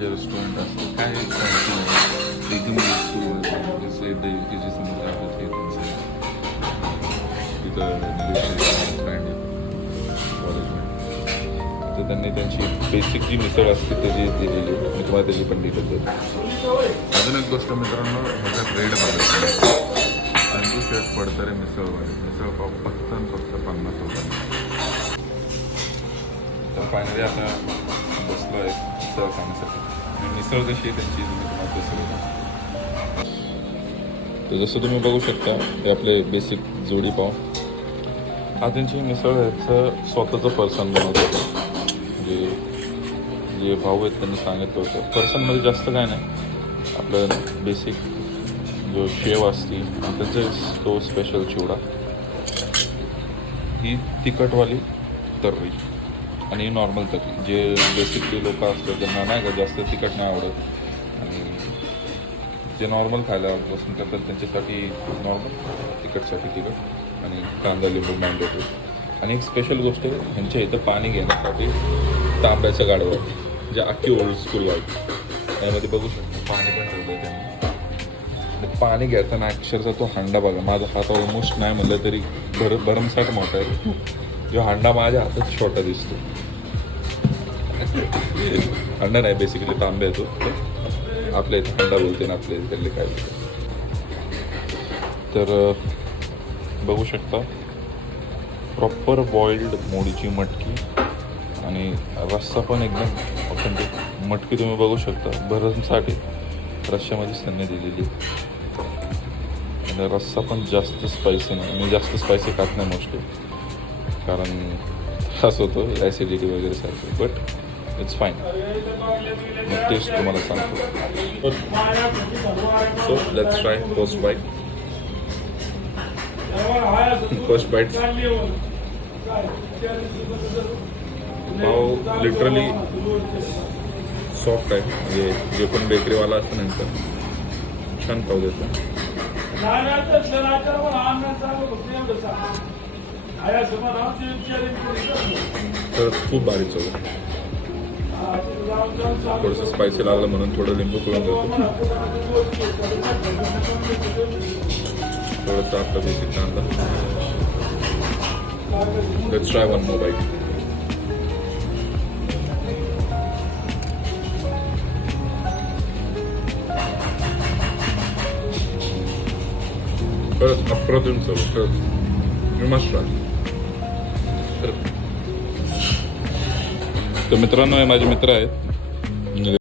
जे रेस्टॉरंट असतं काय एकदम जसं एकदा UKG समुद्र आपलं ते तिथं कॉलेजमध्ये तर त्यांनी त्यांची बेसिक जी मिसळ असते त्याची दिलेली मी तुम्हाला त्याची पण डिटेल देतो. अजून एक गोष्ट मित्रांनो, ह्याचा रेट बघायचा तंदूर शेट पडतरे मिसळ पाव फक्त आणि फक्त 50 रुपये. तर फायनली आता बसलो आहे मिसळ खाण्यासाठी. मिसळ कशी आहे त्यांची तुम्ही तुम्हाला दुसरं. तर जसं तुम्ही बघू शकता ते आपले बेसिक जोडी पाव. हा त्यांची मिसळ ह्याचं स्वतःचं फरसाण बनवतो. जे भाऊ आहेत त्यांनी सांगितलं होतं फरसाणमध्ये जास्त काय नाही, आपलं बेसिक जो शेव असते आणि त्याचं तो स्पेशल चिवडा, ही तिखटवाली तर्री आणि नॉर्मल तर्री. जे बेसिकली लोक असतात त्यांना नाही का जास्त तिखट नाही आवडत आणि जे नॉर्मल खायला पसंत करतात त्यांच्यासाठी नॉर्मल, तिखटसाठी तिखट आणि कांदा लिंबू मँडेटरी. आणि एक स्पेशल गोष्ट आहे, ह्यांच्या इथं पाणी घेण्यासाठी तांब्याचं गाडवं जे अख्खी ओल्ड स्कूल आहे त्यामध्ये बघू शकतो पाणी पण ठेवलं आहे त्यांनी. पाणी घेताना अक्षरशः तो हांडा बघा, माझा हात ऑलमोस्ट नाही म्हणलं तरी भरमसाठ मोठा आहे. जो हांडा माझ्या हातात छोटा दिसतो. हांडा नाही, बेसिकली तांबे येतो. आपल्या इथे हांडा बोलते ना आपल्या इथे काय. तर बघू शकता प्रॉपर बॉइल्ड मोडीची मटकी आणि रस्सा पण एकदम ऑथेंटिक. मटकी तुम्ही बघू शकता भरमसाठी रश्श्यामध्येच त्यांनी दिलेली. आणि रस्सा पण जास्त स्पायसी नाही, मी जास्त स्पायसी खात नाही मोस्टली कारण त्रास होतो ॲसिडिटी वगैरे सारखं, बट इट्स फाईन. मग टेस्ट तुम्हाला सांगतो. So let's try first bite. First bite pav literally soft आहे, म्हणजे जे पण बेकरीवाला असतं नंतर छान पाव देतो. तर खूप भारी चव. थोडंसं स्पायसी लागलं म्हणून थोडं लिंबू पिळून देतो. थोडंसं आपलं बेसिक कांदा. Let's try one more bite. खरंच अप्रतिम चव, खरंच मी मस्त ट्राय. तर मित्रांनो हे माझे मित्र आहेत